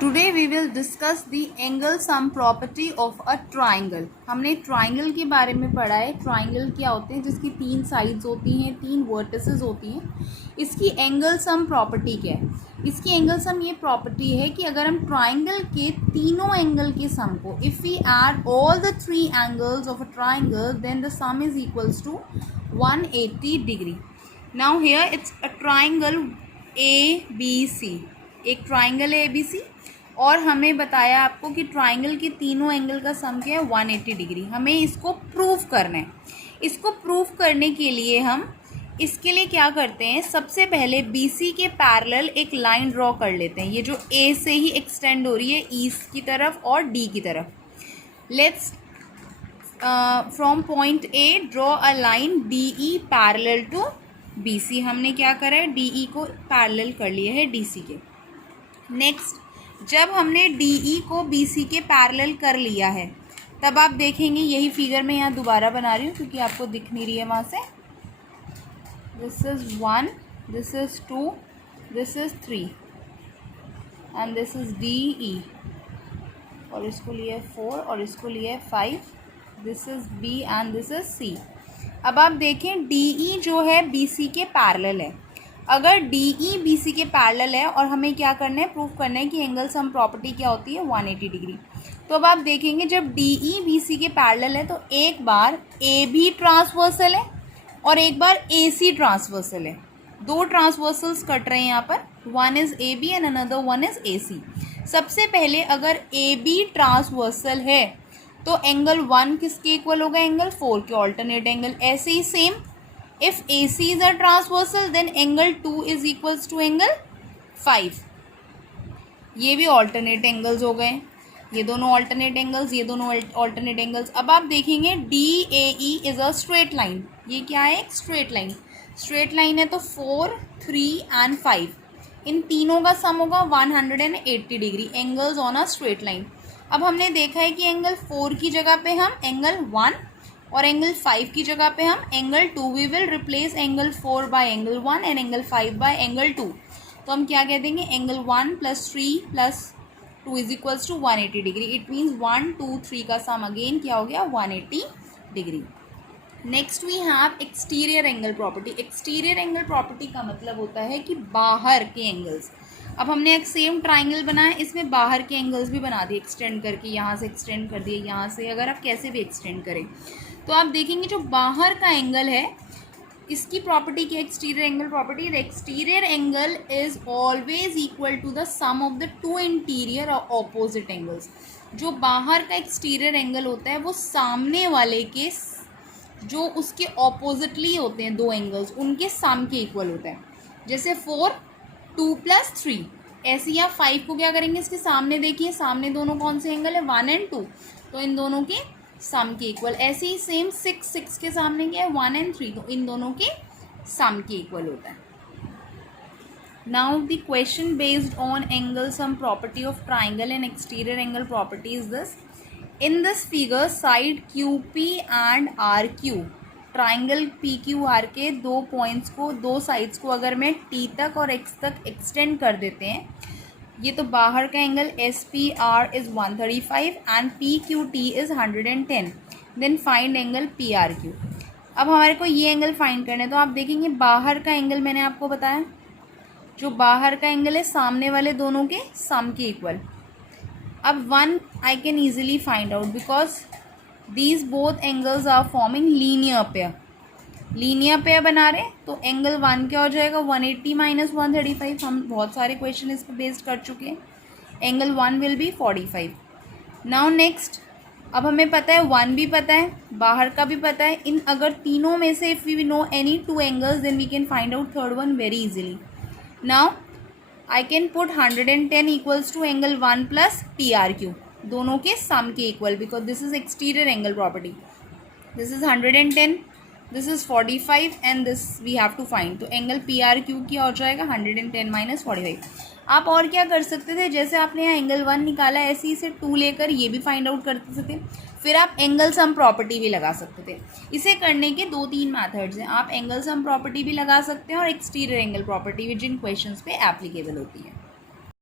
Today we will discuss the angle sum property of a triangle. हमने triangle के बारे में पढ़ा है। ट्राइंगल क्या होते हैं, जिसकी 3 साइड्स होती हैं, 3 वर्टिसेस होती हैं। इसकी एंगल सम प्रॉपर्टी क्या है? इसकी एंगल सम ये प्रॉपर्टी है कि अगर हम ट्राइंगल के तीनों एंगल के सम को, if we add all the 3 angles of a triangle, then the sum is equals to 180 degree. Now here it's a triangle ABC। एक ट्राइंगल है ABC, और हमें बताया आपको कि ट्राइंगल के तीनों एंगल का सम क्या है, 180 डिग्री। हमें इसको प्रूव करना है। इसको प्रूव करने के लिए हम इसके लिए क्या करते हैं, सबसे पहले BC के पैरेलल एक लाइन ड्रॉ कर लेते हैं। ये जो A से ही एक्सटेंड हो रही है ईस्ट की तरफ और D की तरफ। Let's from point A draw a line DE parallel to BC। हमने क्या करा है, DE को पैरेलल कर लिया है DC के। नेक्स्ट, जब हमने DE को BC के पैरेलल कर लिया है, तब आप देखेंगे, यही फिगर मैं यहाँ दोबारा बना रही हूँ क्योंकि आपको दिख नहीं रही है वहाँ से। This is 1, this is 2, this is 3 and this is DE, और इसको लिए 4 और इसको लिए 5। This is B and this is C। अब आप देखें, DE जो है BC के पैरेलल है। अगर DE BC के पैरेलल है और हमें क्या करना है, प्रूफ करना है कि एंगल सम प्रॉपर्टी क्या होती है, 180 डिग्री। तो अब आप देखेंगे, जब DE BC के पैरेलल है तो एक बार AB ट्रांसवर्सल है और एक बार AC ट्रांसवर्सल है। 2 ट्रांसवर्सल्स कट रहे हैं यहाँ पर, one is AB and another one is AC। सबसे पहले अगर AB ट्रांसवर्सल है तो एंगल 1 किसके इक्वल होगा, एंगल 4 के ऑल्टरनेट एंगल। ऐसे ही same, if AC is a transversal then angle 2 is equals to angle 5। ये भी ऑल्टरनेट एंगल्स हो गए, ये दोनों ऑल्टरनेट एंगल्स, ये दोनों ऑल्टरनेट एंगल्स। अब आप देखेंगे DAE is a straight line. ये क्या है, एक स्ट्रेट लाइन। स्ट्रेट लाइन है तो 4, 3 एंड 5, इन तीनों का सम होगा 180 degree, angles on a straight line. अब हमने देखा है कि एंगल 4 की जगह पे हम एंगल 1 और एंगल 5 की जगह पे हम angle 2, we will replace angle 4 by angle 1 and angle 5 by angle 2। तो हम क्या कह देंगे, angle 1 + 3 + 2 is equals to 180 degree. It means 1, 2, 3 का सम अगेन क्या हो गया, 180 degree. Next we have exterior angle property. Exterior angle property का मतलब होता है कि बाहर के एंगल्स। अब हमने एक सेम ट्राइंगल बनाया, इसमें बाहर के एंगल्स भी बना दिए एक्सटेंड करके, यहाँ से एक्सटेंड कर दिए, यहाँ से, अगर आप कैसे भी एक्सटेंड करें। तो आप देखेंगे जो बाहर का एंगल है, इसकी प्रॉपर्टी की exterior angle property, the exterior angle is always equal to the sum of the 2 interior और ऑपोजिट एंगल्स। जो बाहर का एक्सटीरियर एंगल होता है वो सामने वाले के, जो उसके ऑपोजिटली होते हैं 2 एंगल्स, उनके सम के इक्वल होता है। जैसे 4, 2 + 3, ऐसे ही आप 5 को क्या करेंगे, इसके सामने देखिए, सामने दोनों कौन से एंगल है, 1 और 2, तो इन दोनों के सम के इक्वल। ऐसे ही सेम 6 के सामने क्या है, 1 और 3, तो इन दोनों के सम के इक्वल होता है। Now the question based on angle sum property of triangle and exterior angle property is this. In this figure side QP and RQ, triangle PQR के 2 पॉइंट्स को, 2 साइड्स को अगर मैं T तक और X तक एक्सटेंड कर देते हैं, ये तो बाहर का angle SPR is 135 and PQT is 110, then find angle PRQ। अब हमारे को ये एंगल फाइंड करना है, तो आप देखेंगे बाहर का एंगल मैंने आपको बताया, जो बाहर का एंगल है सामने वाले दोनों के सम के इक्वल। अब 1 I can easily find out because these both angles are forming linear pair. Linear pair बना रहे, तो एंगल 1 क्या हो जाएगा, 180 - 135। हम बहुत सारे क्वेश्चन इस पर बेस्ड कर चुके हैं। Angle 1 will be 45। Now next, अब हमें पता है 1 भी पता है, बाहर का भी पता है। इन अगर तीनों में से if we know any 2 angles, then we can find out third one very easily. Now I can put 110 equals to angle 1 + PRQ, दोनों के सम के इक्वल, because this is exterior angle property. This is 110, this is 45 and this we have to find. तो angle PRQ क्या हो जाएगा, 110 - 45। आप और क्या कर सकते थे, जैसे आपने यहाँ एंगल 1 निकाला, ऐसे ही से 2 लेकर ये भी फाइंड आउट कर सकते थे। फिर आप एंगल सम प्रॉपर्टी भी लगा सकते थे। इसे करने के 2-3 मैथड्स हैं। आप एंगल सम प्रॉपर्टी भी लगा सकते हैं और एक्सटीरियर एंगल प्रॉपर्टी भी, जिन क्वेश्चंस पे एप्लीकेबल होती है।